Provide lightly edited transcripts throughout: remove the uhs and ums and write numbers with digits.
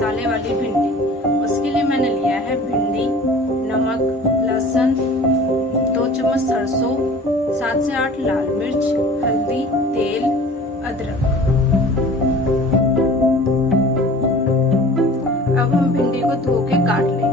मसाले वाली भिंडी। उसके लिए मैंने लिया है भिंडी, नमक, लहसुन, 2 चम्मच सरसों, 7 से 8 लाल मिर्च, हल्दी, तेल, अदरक। अब हम भिंडी को धो के काट लेंगे।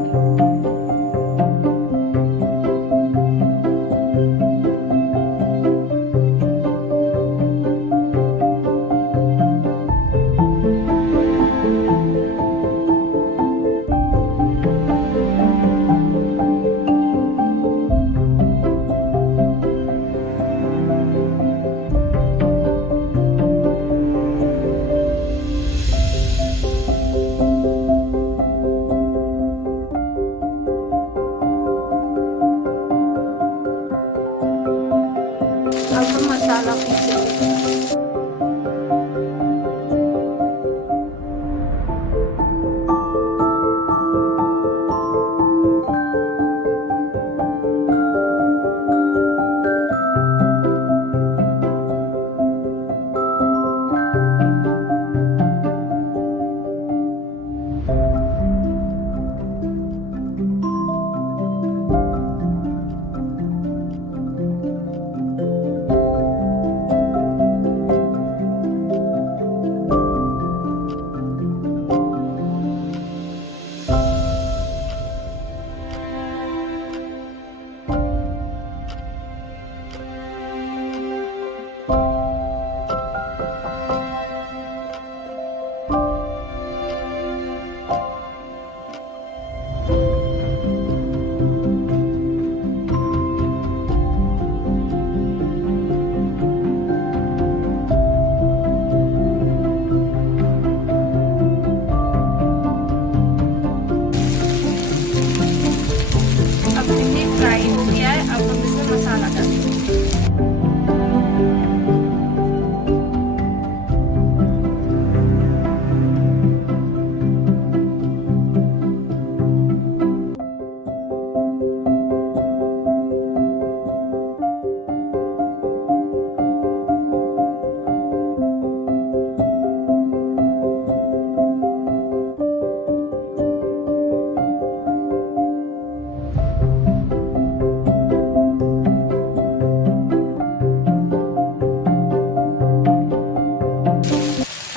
अब हम मसाला पीसेंगे। फ्राई हो गया है। अब हम इसमें मसाला डालेंगे।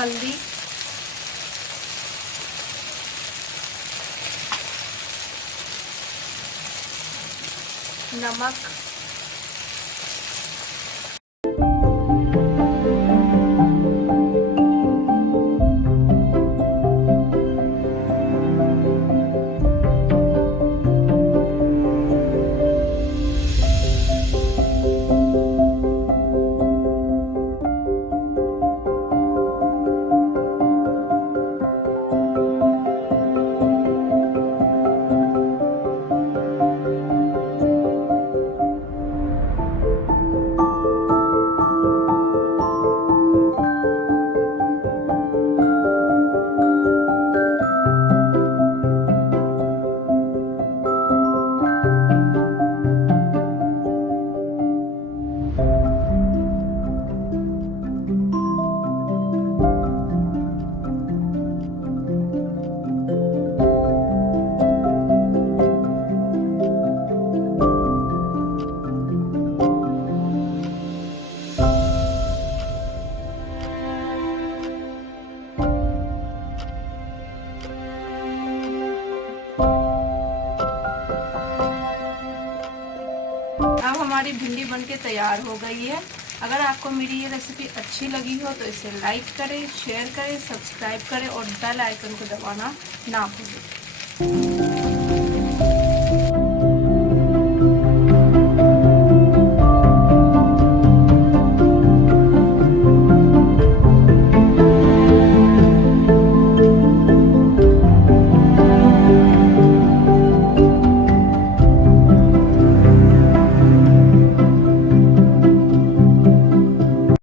हल्दी, नमक, अब हमारी भिंडी बनके तैयार हो गई है। अगर आपको मेरी ये रेसिपी अच्छी लगी हो तो इसे लाइक करें, शेयर करें, सब्सक्राइब करें और बेल आइकन को दबाना ना भूलें।